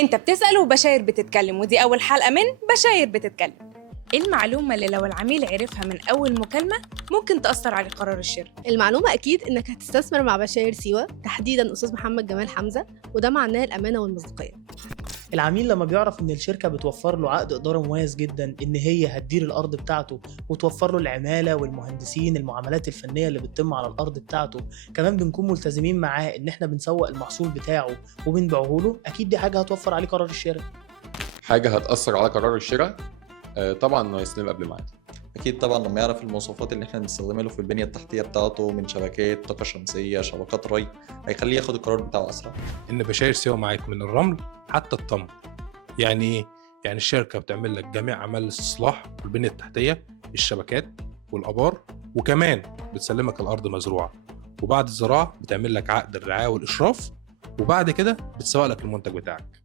انت بتسأل وبشاير بتتكلم، ودي أول حلقة من بشاير بتتكلم. إيه المعلومة اللي لو العميل عرفها من أول مكالمة ممكن تأثر على قرار الشراء؟ المعلومة أكيد إنك هتستثمر مع بشاير سيوة، تحديداً أستاذ محمد جمال حمزة، وده معناه الأمانة والمصداقية. العميل لما بيعرف ان الشركة بتوفر له عقد إدارة مميز جدا، ان هي هتدير الأرض بتاعته وتوفر له العمالة والمهندسين، المعاملات الفنية اللي بتتم على الأرض بتاعته، كمان بنكون ملتزمين معاه ان احنا بنسوق المحصول بتاعه وبنبيعه له، اكيد دي حاجة هتوفر عليه قرار الشراء. حاجة هتأثر على قرار الشراء طبعا انه يستلم قبل ميعاد. اكيد طبعا لما يعرف المواصفات اللي احنا بنستخدمها له في البنيه التحتيه بتاعته من شبكات طاقه شمسيه، شبكات ري، هيخليه ياخد القرار بتاعه اسرع. ان بشاير سوا معاك من الرمل حتى الطمر. يعني ايه؟ يعني الشركه بتعمل لك جميع اعمال الاستصلاح والبنيه التحتيه، الشبكات والابار، وكمان بتسلمك الارض مزروعه، وبعد الزراعه بتعمل لك عقد الرعايه والاشراف، وبعد كده بتسوق لك المنتج بتاعك.